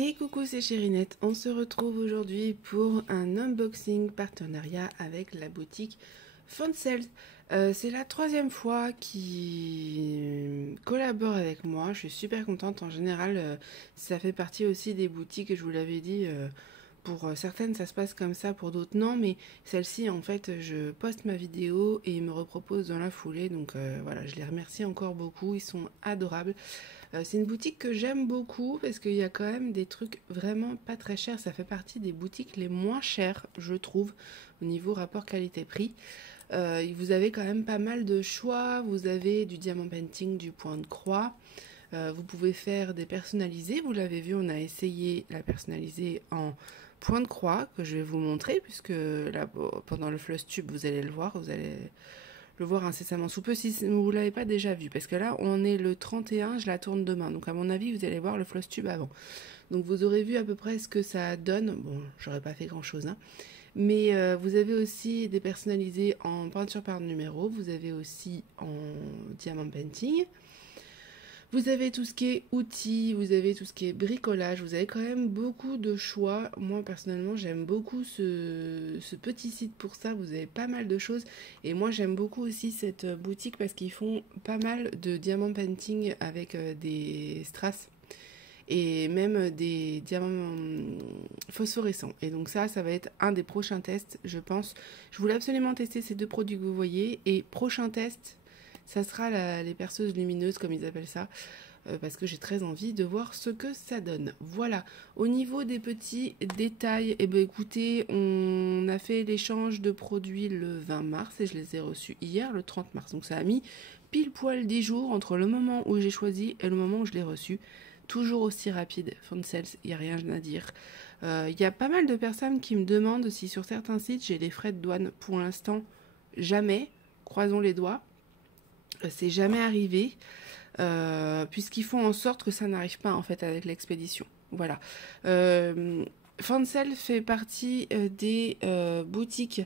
Et coucou, c'est Chérinette. On se retrouve aujourd'hui pour un unboxing partenariat avec la boutique Foncel. C'est la troisième fois qu'ils collaborent avec moi. Je suis super contente. En général, ça fait partie aussi des boutiques, je vous l'avais dit. Pour certaines, ça se passe comme ça, pour d'autres, non. Mais celle-ci, en fait, je poste ma vidéo et ils me reproposent dans la foulée. Donc voilà, je les remercie encore beaucoup. Ils sont adorables. C'est une boutique que j'aime beaucoup parce qu'il y a quand même des trucs vraiment pas très chers. Ça fait partie des boutiques les moins chères, je trouve, au niveau rapport qualité-prix. Vous avez quand même pas mal de choix. Vous avez du diamant painting, du point de croix. Vous pouvez faire des personnalisés. Vous l'avez vu, on a essayé la personnalisée en point de croix que je vais vous montrer puisque là, pendant le Floss Tube, vous allez le voir. Vous allez le voir incessamment sous peu si vous ne l'avez pas déjà vu. Parce que là, on est le 31, je la tourne demain. Donc à mon avis, vous allez voir le Floss Tube avant. Donc vous aurez vu à peu près ce que ça donne. Bon, j'aurais pas fait grand-chose, hein. Mais vous avez aussi des personnalisés en peinture par numéro. Vous avez aussi en diamant painting. Vous avez tout ce qui est outils, vous avez tout ce qui est bricolage, vous avez quand même beaucoup de choix. Moi personnellement j'aime beaucoup ce petit site pour ça, vous avez pas mal de choses. Et moi j'aime beaucoup aussi cette boutique parce qu'ils font pas mal de diamant painting avec des strass et même des diamants phosphorescents. Et donc ça va être un des prochains tests, je pense. Je voulais absolument tester ces deux produits que vous voyez. Et prochain test, ça sera les perceuses lumineuses, comme ils appellent ça, parce que j'ai très envie de voir ce que ça donne. Voilà, au niveau des petits détails, eh ben, écoutez, on a fait l'échange de produits le 20 mars et je les ai reçus hier, le 30 mars. Donc ça a mis pile poil 10 jours entre le moment où j'ai choisi et le moment où je l'ai reçu. Toujours aussi rapide, Foncel, il n'y a rien à dire. Il y a pas mal de personnes qui me demandent si sur certains sites j'ai des frais de douane. Pour l'instant, jamais, croisons les doigts. C'est jamais arrivé, puisqu'ils font en sorte que ça n'arrive pas en fait avec l'expédition. Voilà. Foncel fait partie des boutiques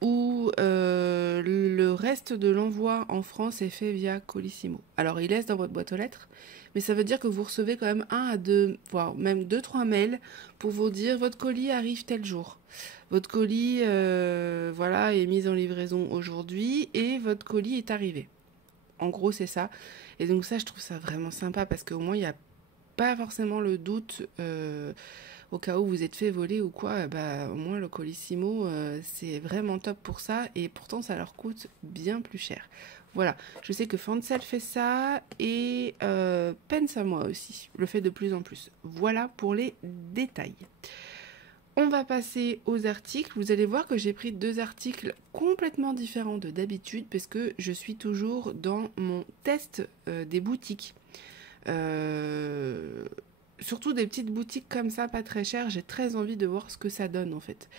où le reste de l'envoi en France est fait via Colissimo. Alors il laisse dans votre boîte aux lettres, mais ça veut dire que vous recevez quand même 1 à 2, voire même 2-3 mails pour vous dire votre colis arrive tel jour. Votre colis voilà, est mis en livraison aujourd'hui et votre colis est arrivé. En gros, c'est ça. Et donc ça, je trouve ça vraiment sympa parce qu'au moins, il n'y a pas forcément le doute au cas où vous êtes fait voler ou quoi. Bah, au moins, le Colissimo, c'est vraiment top pour ça. Et pourtant, ça leur coûte bien plus cher. Voilà. Je sais que Foncel fait ça et Pensamois aussi le fait de plus en plus. Voilà pour les détails. On va passer aux articles. Vous allez voir que j'ai pris 2 articles complètement différents de d'habitude parce que je suis toujours dans mon test des boutiques. Surtout des petites boutiques comme ça, pas très chères. J'ai très envie de voir ce que ça donne en fait.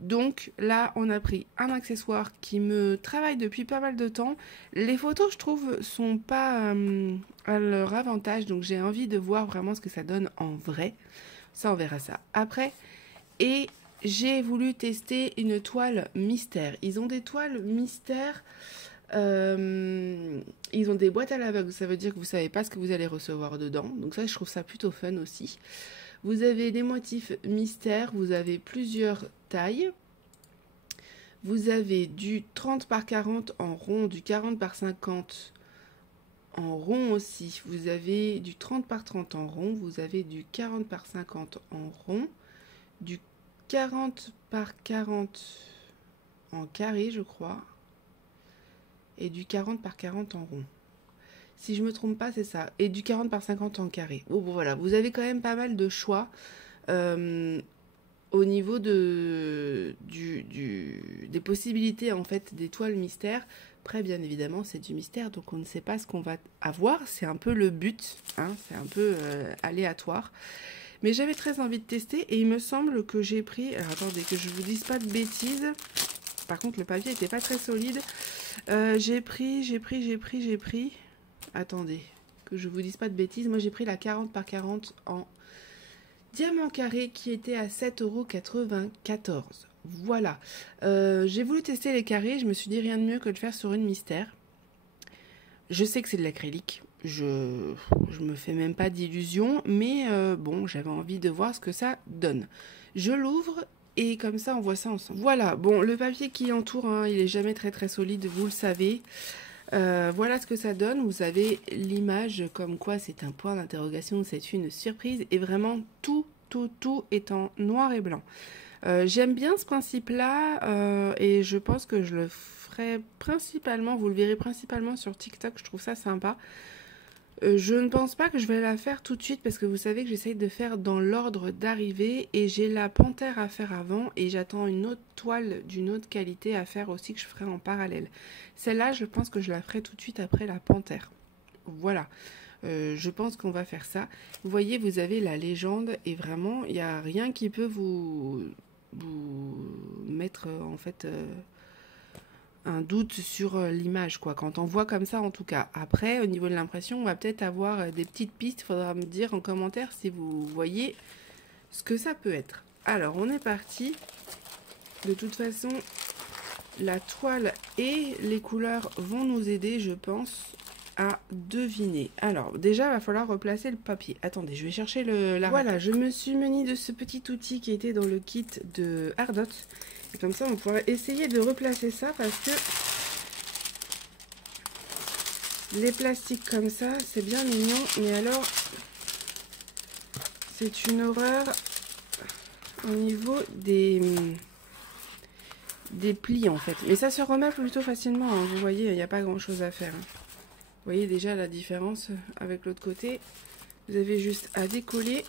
Donc là, on a pris un accessoire qui me travaille depuis pas mal de temps. Les photos, je trouve, sont pas à leur avantage. Donc j'ai envie de voir vraiment ce que ça donne en vrai. Ça, on verra ça après. Et j'ai voulu tester une toile mystère. Ils ont des toiles mystères. Ils ont des boîtes à l'aveugle. Ça veut dire que vous ne savez pas ce que vous allez recevoir dedans. Donc ça, je trouve ça plutôt fun aussi. Vous avez des motifs mystères. Vous avez plusieurs tailles. Vous avez du 30 par 40 en rond, du 40 par 50 en rond aussi. Vous avez du 30 par 30 en rond. Vous avez du 40 par 50 en rond. Du 40 par 40 en carré, je crois. Et du 40 par 40 en rond. Si je me trompe pas, c'est ça. Et du 40 par 50 en carré. Bon, voilà, vous avez quand même pas mal de choix au niveau des possibilités en fait des toiles mystères. Après, bien évidemment, c'est du mystère, donc on ne sait pas ce qu'on va avoir. C'est un peu le but, hein, c'est un peu aléatoire. Mais j'avais très envie de tester et il me semble que j'ai pris... Alors attendez, que je vous dise pas de bêtises. Par contre, le papier n'était pas très solide. J'ai pris... Attendez, que je vous dise pas de bêtises. Moi, j'ai pris la 40 par 40 en diamant carré qui était à 7,94 €. Voilà. J'ai voulu tester les carrés. Je me suis dit rien de mieux que de faire sur une mystère. Je sais que c'est de l'acrylique. je me fais même pas d'illusions, mais bon, j'avais envie de voir ce que ça donne. Je l'ouvre et comme ça, on voit ça ensemble. Voilà, bon, le papier qui entoure, hein, il est jamais très très solide, vous le savez. Voilà ce que ça donne. Vous avez l'image comme quoi c'est un point d'interrogation, c'est une surprise. Et vraiment, tout est en noir et blanc. J'aime bien ce principe-là et je pense que je le ferai principalement, vous le verrez principalement sur TikTok, je trouve ça sympa. Je ne pense pas que je vais la faire tout de suite parce que vous savez que j'essaye de faire dans l'ordre d'arrivée et j'ai la panthère à faire avant et j'attends une autre toile d'une autre qualité à faire aussi que je ferai en parallèle. Celle-là, je pense que je la ferai tout de suite après la panthère. Voilà, je pense qu'on va faire ça. Vous voyez, vous avez la légende et vraiment, il n'y a rien qui peut vous mettre en fait... un doute sur l'image, quoi. Quand on voit comme ça, en tout cas. Après, au niveau de l'impression, on va peut-être avoir des petites pistes. Il faudra me dire en commentaire si vous voyez ce que ça peut être. Alors, on est parti. De toute façon, la toile et les couleurs vont nous aider, je pense, à deviner. Alors, déjà, il va falloir replacer le papier. Attendez, je vais chercher la... Voilà, je me suis munie de ce petit outil qui était dans le kit de Ardot. Et comme ça, on pourrait essayer de replacer ça parce que les plastiques comme ça, c'est bien mignon. Mais alors, c'est une horreur au niveau des plis en fait. Mais ça se remet plutôt facilement. Hein. Vous voyez, il n'y a pas grand chose à faire. Hein. Vous voyez déjà la différence avec l'autre côté. Vous avez juste à décoller.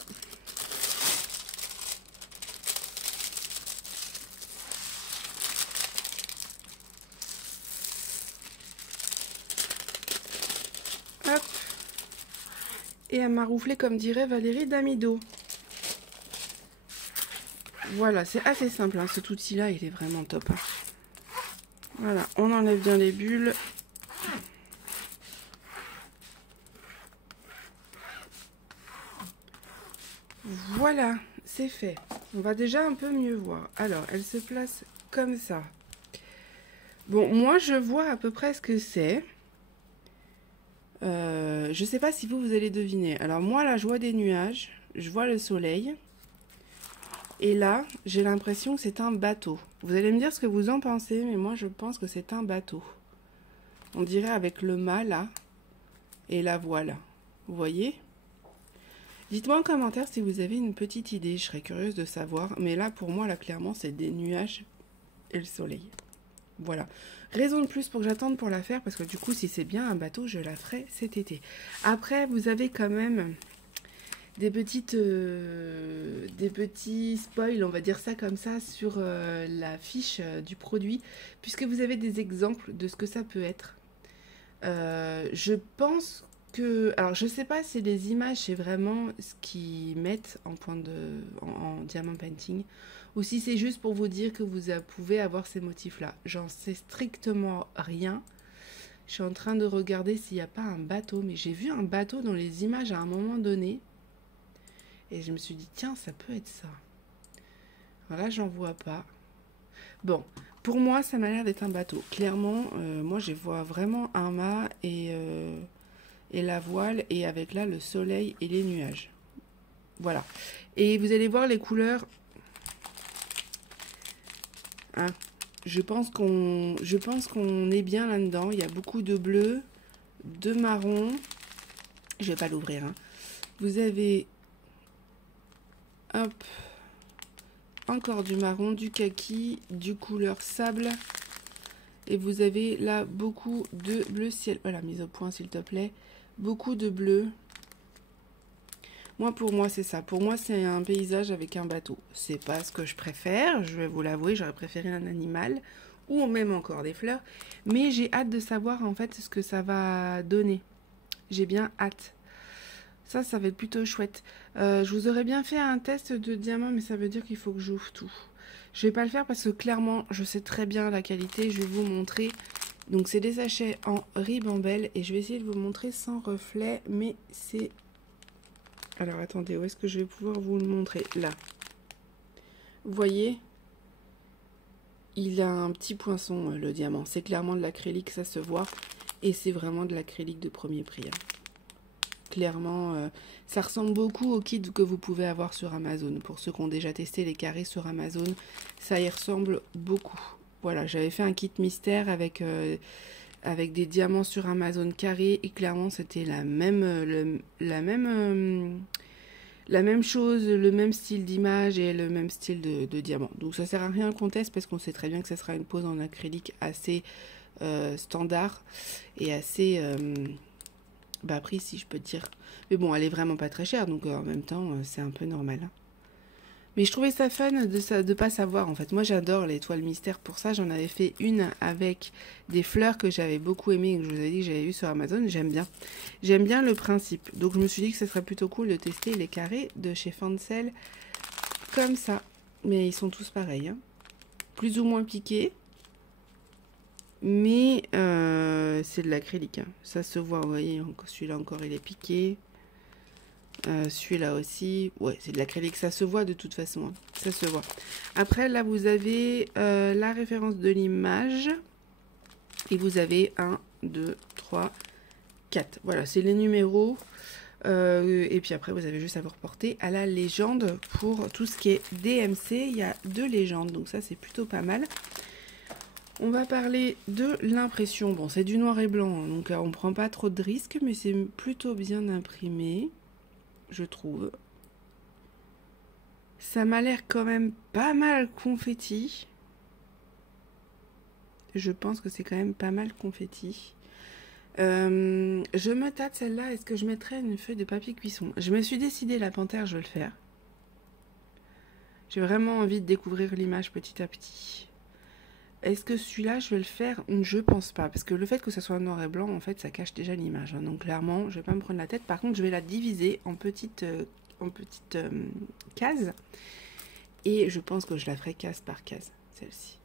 Hop. Et à maroufler comme dirait Valérie Damido. Voilà, c'est assez simple. Hein. Cet outil-là, il est vraiment top. Hein. Voilà, on enlève bien les bulles. Voilà, c'est fait. On va déjà un peu mieux voir. Alors, elle se place comme ça. Bon, moi, je vois à peu près ce que c'est. Je sais pas si vous allez deviner. Alors, moi, là, je vois des nuages. Je vois le soleil. Et là, j'ai l'impression que c'est un bateau. Vous allez me dire ce que vous en pensez, mais moi, je pense que c'est un bateau. On dirait avec le mât, là, et la voile. Vous voyez ? Dites-moi en commentaire si vous avez une petite idée, je serais curieuse de savoir. Mais là, pour moi, là, clairement, c'est des nuages et le soleil. Voilà. Raison de plus pour que j'attende pour la faire, parce que du coup, si c'est bien un bateau, je la ferai cet été. Après, vous avez quand même des petits spoils, on va dire ça comme ça, sur la fiche du produit, puisque vous avez des exemples de ce que ça peut être. Je pense que... Alors, je sais pas si les images, c'est vraiment ce qu'ils mettent en diamant painting, ou si c'est juste pour vous dire que vous pouvez avoir ces motifs-là. J'en sais strictement rien. Je suis en train de regarder s'il n'y a pas un bateau, mais j'ai vu un bateau dans les images à un moment donné. Et je me suis dit, tiens, ça peut être ça. Alors là, j'en vois pas. Bon, pour moi, ça m'a l'air d'être un bateau. Clairement, moi, je vois vraiment un mât et la voile, et avec là, le soleil et les nuages. Voilà. Et vous allez voir les couleurs. Hein, je pense qu'on est bien là-dedans. Il y a beaucoup de bleu, de marron. Je vais pas l'ouvrir. Hein. Vous avez... Hop. Encore du marron, du kaki, du couleur sable. Et vous avez là beaucoup de bleu ciel. Voilà, mise au point s'il te plaît. Beaucoup de bleu. Pour moi, c'est ça. Pour moi, c'est un paysage avec un bateau. C'est pas ce que je préfère, je vais vous l'avouer. J'aurais préféré un animal ou même encore des fleurs. Mais j'ai hâte de savoir en fait ce que ça va donner. J'ai bien hâte. Ça va être plutôt chouette. Je vous aurais bien fait un test de diamant, mais ça veut dire qu'il faut que j'ouvre tout. Je vais pas le faire parce que clairement, je sais très bien la qualité. Je vais vous montrer. Donc, c'est des sachets en ribambelle et je vais essayer de vous montrer sans reflet, mais c'est... Alors, attendez, où est-ce que je vais pouvoir vous le montrer? Là. Vous voyez? Il a un petit poinçon, le diamant. C'est clairement de l'acrylique, ça se voit. Et c'est vraiment de l'acrylique de premier prix. Hein. Clairement, ça ressemble beaucoup au kit que vous pouvez avoir sur Amazon. Pour ceux qui ont déjà testé les carrés sur Amazon, ça y ressemble beaucoup. Voilà, j'avais fait un kit mystère avec des diamants sur Amazon carrés et clairement c'était la même chose, le même style d'image et le même style de diamant. Donc ça sert à rien qu'on teste parce qu'on sait très bien que ça sera une pose en acrylique assez standard et assez bas prix si je peux dire. Mais bon, elle est vraiment pas très chère donc en même temps c'est un peu normal. Hein. Mais je trouvais ça fun de pas savoir en fait. Moi j'adore les toiles mystères pour ça. J'en avais fait une avec des fleurs que j'avais beaucoup aimé et que je vous avais dit que j'avais vu sur Amazon. J'aime bien. J'aime bien le principe. Donc je me suis dit que ce serait plutôt cool de tester les carrés de chez Fancel comme ça. Mais ils sont tous pareils. Hein. Plus ou moins piqués. Mais c'est de l'acrylique. Hein. Ça se voit, vous voyez. Celui-là encore il est piqué. Celui-là aussi, ouais, c'est de l'acrylique, ça se voit de toute façon, hein. Ça se voit. Après, là, vous avez la référence de l'image et vous avez 1, 2, 3, 4. Voilà, c'est les numéros. Et puis après, vous avez juste à vous reporter à la légende pour tout ce qui est DMC. Il y a 2 légendes, donc ça, c'est plutôt pas mal. On va parler de l'impression. Bon, c'est du noir et blanc, hein, donc on prend pas trop de risques, mais c'est plutôt bien imprimé. Je trouve. Ça m'a l'air quand même pas mal confetti. Je pense que c'est quand même pas mal confetti. Je me tâte celle-là. Est-ce que je mettrais une feuille de papier cuisson? Je me suis décidée, la panthère, je vais le faire. J'ai vraiment envie de découvrir l'image petit à petit. Est-ce que celui-là, je vais le faire? Je pense pas. Parce que le fait que ça soit noir et blanc, en fait, ça cache déjà l'image. Hein. Donc clairement, je vais pas me prendre la tête. Par contre, je vais la diviser en petites cases. Et je pense que je la ferai case par case, celle-ci.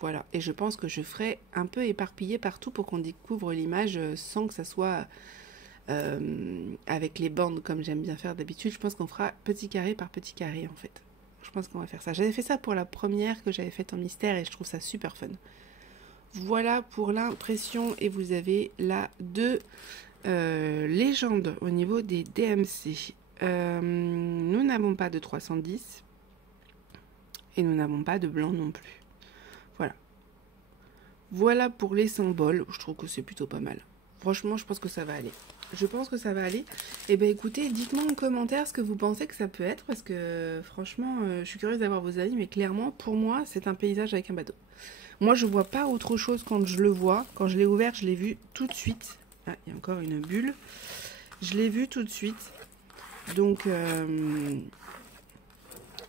Voilà. Et je pense que je ferai un peu éparpillé partout pour qu'on découvre l'image sans que ça soit avec les bandes comme j'aime bien faire d'habitude. Je pense qu'on fera petit carré par petit carré, en fait. Je pense qu'on va faire ça. J'avais fait ça pour la première que j'avais faite en mystère et je trouve ça super fun. Voilà pour l'impression et vous avez là 2 légendes au niveau des DMC. Nous n'avons pas de 310 et nous n'avons pas de blanc non plus. Voilà. Voilà pour les symboles. Je trouve que c'est plutôt pas mal. Franchement, je pense que ça va aller. Je pense que ça va aller. Et ben écoutez, dites-moi en commentaire ce que vous pensez que ça peut être. Parce que franchement, je suis curieuse d'avoir vos avis. Mais clairement, pour moi, c'est un paysage avec un bateau. Moi, je vois pas autre chose quand je le vois. Quand je l'ai ouvert, je l'ai vu tout de suite. Ah, il y a encore une bulle. Je l'ai vu tout de suite. Donc,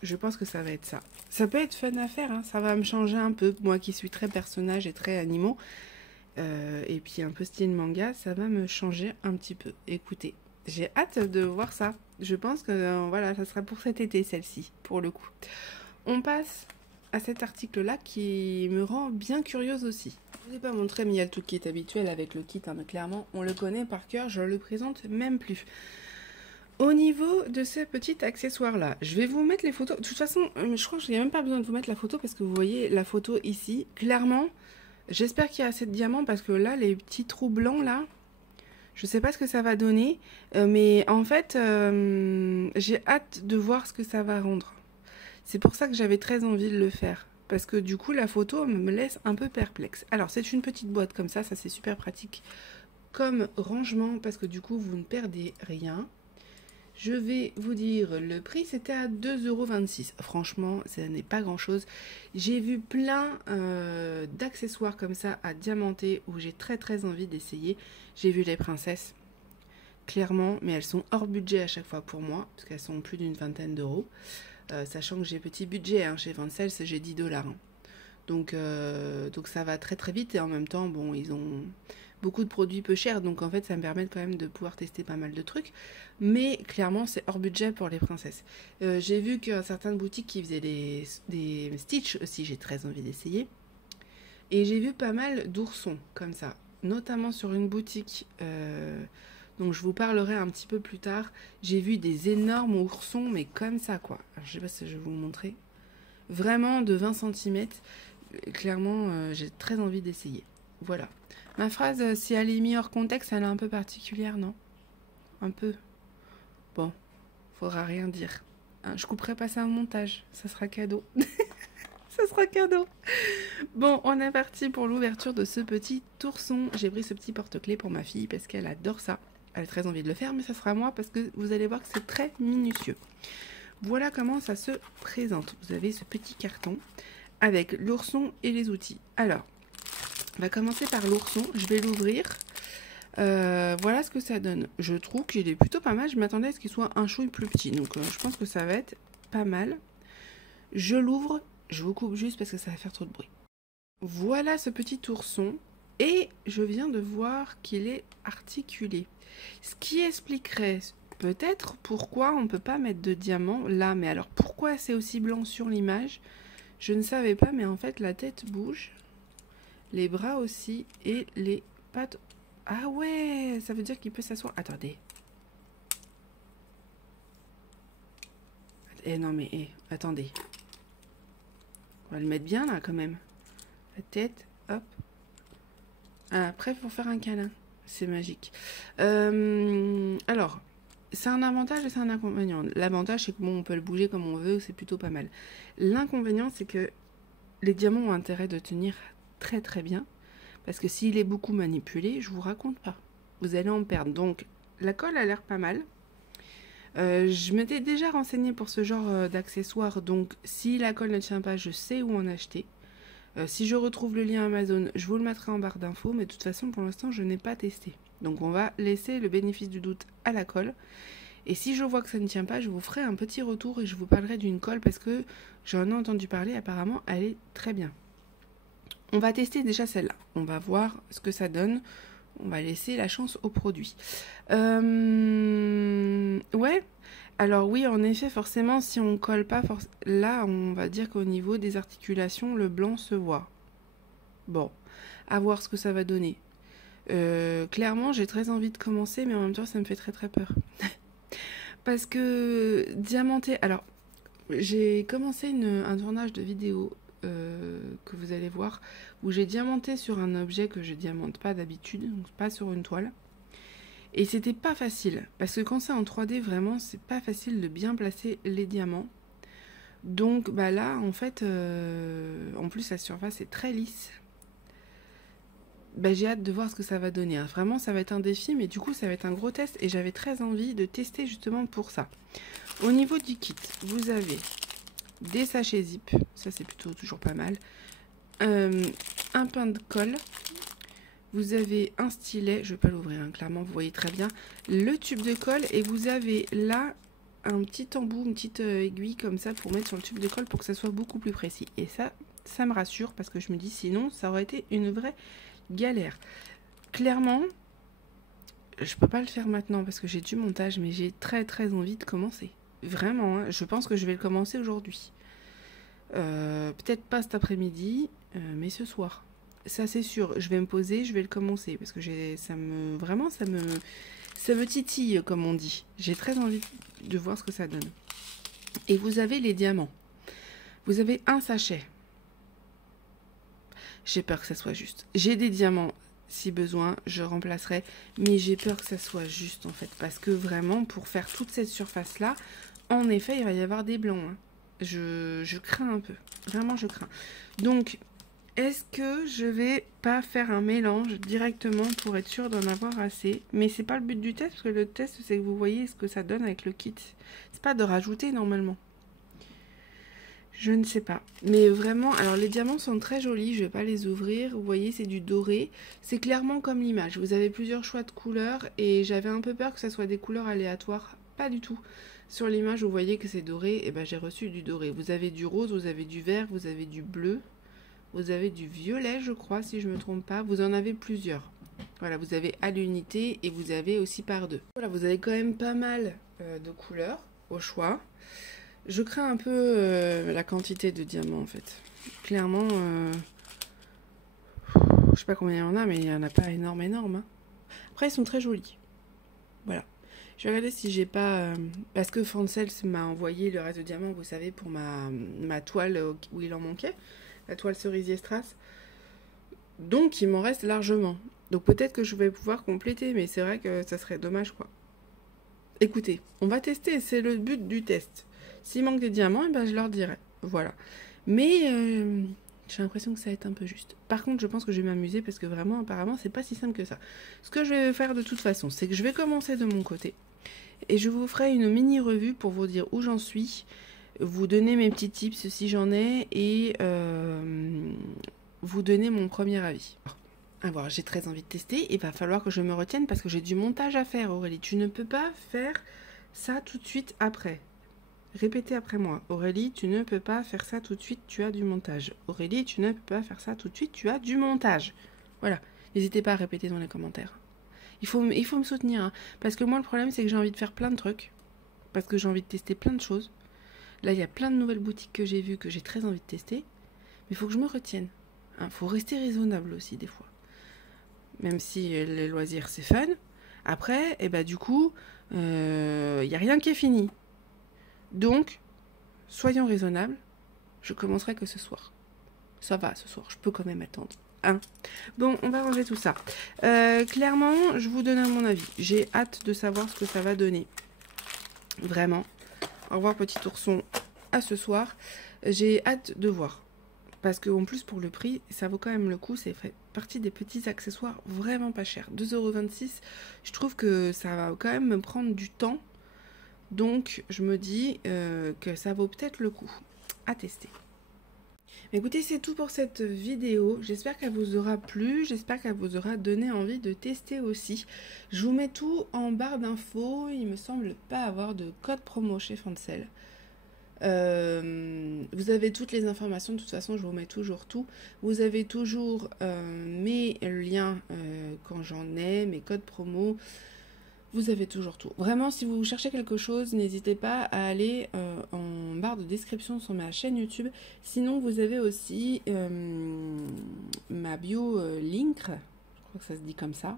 je pense que ça va être ça. Ça peut être fun à faire. Hein. Ça va me changer un peu. Moi qui suis très personnage et très animaux. Et puis un peu style manga, ça va me changer un petit peu. Écoutez, j'ai hâte de voir ça. Je pense que voilà, ça sera pour cet été celle-ci, pour le coup. On passe à cet article-là qui me rend bien curieuse aussi. Je ne vous ai pas montré, mais il y a le tout kit habituel avec le kit. Hein, mais clairement, on le connaît par cœur, je le présente même plus. Au niveau de ces petits accessoires-là, je vais vous mettre les photos. De toute façon, je crois que je n'ai même pas besoin de vous mettre la photo parce que vous voyez la photo ici. Clairement, j'espère qu'il y a assez de diamants parce que là, les petits trous blancs, là, je sais pas ce que ça va donner. Mais en fait, j'ai hâte de voir ce que ça va rendre. C'est pour ça que j'avais très envie de le faire. Parce que du coup, la photo me laisse un peu perplexe. Alors, c'est une petite boîte comme ça c'est super pratique comme rangement parce que du coup, vous ne perdez rien. Je vais vous dire, le prix c'était à 2,26 €. Franchement, ça n'est pas grand chose. J'ai vu plein d'accessoires comme ça à diamanter où j'ai très envie d'essayer. J'ai vu les princesses, clairement, mais elles sont hors budget à chaque fois pour moi, parce qu'elles sont plus d'une vingtaine d'euros. Sachant que j'ai petit budget, hein, chez Vancels, j'ai 10 $. Hein. Donc ça va très vite et en même temps, bon, ils ont beaucoup de produits peu chers, donc en fait ça me permet quand même de pouvoir tester pas mal de trucs, mais clairement c'est hors budget pour les princesses. J'ai vu qu'il y a certaines boutiques qui faisaient des Stitch aussi, j'ai très envie d'essayer, et j'ai vu pas mal d'oursons comme ça, notamment sur une boutique donc je vous parlerai un petit peu plus tard. J'ai vu des énormes oursons, mais comme ça quoi. Alors je sais pas si je vais vous montrer, vraiment de 20 cm. Clairement j'ai très envie d'essayer. Voilà. Ma phrase, si elle est mise hors contexte, elle est un peu particulière, non? un peu. Bon, faudra rien dire. Hein, je couperai pas ça au montage, ça sera cadeau. Ça sera cadeau. Bon, on est parti pour l'ouverture de ce petit ourson. J'ai pris ce petit porte-clés pour ma fille parce qu'elle adore ça. Elle a très envie de le faire, mais ça sera moi parce que vous allez voir que c'est très minutieux. Voilà comment ça se présente. Vous avez ce petit carton avec l'ourson et les outils. Alors, on va commencer par l'ourson. Je vais l'ouvrir. Voilà ce que ça donne. Je trouve qu'il est plutôt pas mal. Je m'attendais à ce qu'il soit un chouille plus petit. Donc, je pense que ça va être pas mal. Je l'ouvre. Je vous coupe juste parce que ça va faire trop de bruit. Voilà ce petit ourson. Et je viens de voir qu'il est articulé. Ce qui expliquerait peut-être pourquoi on ne peut pas mettre de diamant là. Mais alors, pourquoi c'est aussi blanc sur l'image? Je ne savais pas, mais en fait, la tête bouge. Les bras aussi. Et les pattes... Ah ouais, ça veut dire qu'il peut s'asseoir. Attendez. Non mais, attendez. On va le mettre bien là quand même. La tête, hop. Ah, après, pour faire un câlin. C'est magique. Alors, c'est un avantage et c'est un inconvénient. L'avantage, c'est que bon, on peut le bouger comme on veut, c'est plutôt pas mal. L'inconvénient, c'est que les diamants ont intérêt de tenir très très bien. Parce que s'il est beaucoup manipulé, je vous raconte pas. Vous allez en perdre. Donc, la colle a l'air pas mal. Je m'étais déjà renseignée pour ce genre d'accessoires. Donc, si la colle ne tient pas, je sais où en acheter. Si je retrouve le lien Amazon, je vous le mettrai en barre d'infos. Mais de toute façon, pour l'instant, je n'ai pas testé. Donc, on va laisser le bénéfice du doute à la colle. Et si je vois que ça ne tient pas, je vous ferai un petit retour et je vous parlerai d'une colle. Parce que j'en ai entendu parler. Apparemment, elle est très bien. On va tester déjà celle-là. On va voir ce que ça donne. On va laisser la chance au produit. Ouais. Alors oui, en effet, forcément, si on colle pas, là, on va dire qu'au niveau des articulations, le blanc se voit. Bon, à voir ce que ça va donner. Clairement, j'ai très envie de commencer, mais en même temps, ça me fait très très peur. Parce que diamanter... Alors, j'ai commencé un tournage de vidéo... que vous allez voir, où j'ai diamanté sur un objet que je diamante pas d'habitude, donc pas sur une toile. Et c'était pas facile, parce que quand c'est en 3D, vraiment, c'est pas facile de bien placer les diamants. Donc bah là, en fait, en plus la surface est très lisse. Bah, j'ai hâte de voir ce que ça va donner. Hein. Vraiment, ça va être un défi, mais du coup, ça va être un gros test, et j'avais très envie de tester justement pour ça. Au niveau du kit, vous avez des sachets zip, ça c'est plutôt toujours pas mal, un pain de colle, vous avez un stylet, je vais pas l'ouvrir hein, clairement, vous voyez très bien, le tube de colle, et vous avez là un petit embout, une petite aiguille comme ça pour mettre sur le tube de colle pour que ça soit beaucoup plus précis. Et ça me rassure parce que je me dis sinon ça aurait été une vraie galère. Clairement, je peux pas le faire maintenant parce que j'ai du montage, mais j'ai très très envie de commencer. Vraiment, hein, je pense que je vais le commencer aujourd'hui. Peut-être pas cet après-midi, mais ce soir. Ça c'est sûr, je vais me poser, je vais le commencer parce que ça me titille comme on dit. J'ai très envie de voir ce que ça donne. Et vous avez les diamants. Vous avez un sachet. J'ai peur que ça soit juste. J'ai des diamants. Si besoin, je remplacerai. Mais j'ai peur que ça soit juste en fait. Parce que vraiment, pour faire toute cette surface-là, en effet, il va y avoir des blancs. Hein. Je crains un peu. Vraiment, je crains. Donc, est-ce que je vais pas faire un mélange directement pour être sûr d'en avoir assez? Mais c'est pas le but du test. Parce que le test, c'est que vous voyez ce que ça donne avec le kit. C'est pas de rajouter normalement. Je ne sais pas. Mais vraiment, alors les diamants sont très jolis. Je vais pas les ouvrir. Vous voyez, c'est du doré. C'est clairement comme l'image. Vous avez plusieurs choix de couleurs. Et j'avais un peu peur que ça soit des couleurs aléatoires. Pas du tout. Sur l'image, vous voyez que c'est doré. Et ben, j'ai reçu du doré. Vous avez du rose, vous avez du vert, vous avez du bleu. Vous avez du violet, je crois, si je ne me trompe pas. Vous en avez plusieurs. Voilà, vous avez à l'unité et vous avez aussi par deux. Voilà, vous avez quand même pas mal de couleurs au choix. Je crains un peu la quantité de diamants en fait. Clairement, je sais pas combien il y en a, mais il n'y en a pas énorme. Hein. Après, ils sont très jolis. Voilà. Je vais regarder si j'ai pas... parce que Fancels m'a envoyé le reste de diamants, vous savez, pour ma toile où il en manquait. La toile cerisier strass. Donc, il m'en reste largement. Donc, peut-être que je vais pouvoir compléter, mais c'est vrai que ça serait dommage, quoi. Écoutez, on va tester, c'est le but du test. S'il manque des diamants, eh ben, je leur dirai. Voilà. Mais j'ai l'impression que ça va être un peu juste. Par contre, je pense que je vais m'amuser parce que vraiment, apparemment, c'est pas si simple que ça. Ce que je vais faire de toute façon, c'est que je vais commencer de mon côté. Et je vous ferai une mini revue pour vous dire où j'en suis, vous donner mes petits tips si j'en ai et vous donner mon premier avis. Alors, j'ai très envie de tester, il va falloir que je me retienne parce que j'ai du montage à faire, Aurélie. Tu ne peux pas faire ça tout de suite après. Répétez après moi. Aurélie, tu ne peux pas faire ça tout de suite, tu as du montage. Aurélie, tu ne peux pas faire ça tout de suite, tu as du montage. Voilà. N'hésitez pas à répéter dans les commentaires. Il faut me soutenir, hein, parce que moi, le problème, c'est que j'ai envie de faire plein de trucs, parce que j'ai envie de tester plein de choses. Là, il y a plein de nouvelles boutiques que j'ai vues, que j'ai très envie de tester, mais il faut que je me retienne. Il faut rester raisonnable aussi, des fois. Même si les loisirs, c'est fun. Après, du coup, il n'y a rien qui est fini. Donc, soyons raisonnables. Je commencerai que ce soir. Ça va, ce soir. Je peux quand même attendre. Hein. Bon, on va ranger tout ça. Clairement, je vous donne mon avis. J'ai hâte de savoir ce que ça va donner. Vraiment. Au revoir, petit ourson. À ce soir. J'ai hâte de voir. Parce qu'en plus, pour le prix, ça vaut quand même le coup. C'est fait partie des petits accessoires vraiment pas chers. 2,26 €. Je trouve que ça va quand même me prendre du temps. Donc, je me dis que ça vaut peut-être le coup à tester. Écoutez, c'est tout pour cette vidéo. J'espère qu'elle vous aura plu. J'espère qu'elle vous aura donné envie de tester aussi. Je vous mets tout en barre d'infos. Il me semble pas avoir de code promo chez Fancel. Vous avez toutes les informations, de toute façon je vous mets toujours tout. Vous avez toujours mes liens quand j'en ai, mes codes promo. Vous avez toujours tout. Vraiment, si vous cherchez quelque chose, n'hésitez pas à aller en barre de description sur ma chaîne YouTube. Sinon, vous avez aussi ma bio link, je crois que ça se dit comme ça.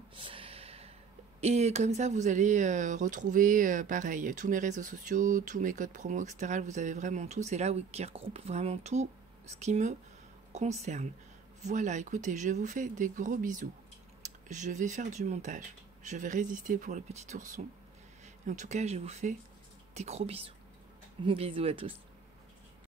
Et comme ça, vous allez retrouver, pareil, tous mes réseaux sociaux, tous mes codes promo, etc. Vous avez vraiment tout. C'est là où qui regroupe vraiment tout ce qui me concerne. Voilà, écoutez, je vous fais des gros bisous. Je vais faire du montage. Je vais résister pour le petit ourson. Et en tout cas, je vous fais des gros bisous. Bisous à tous.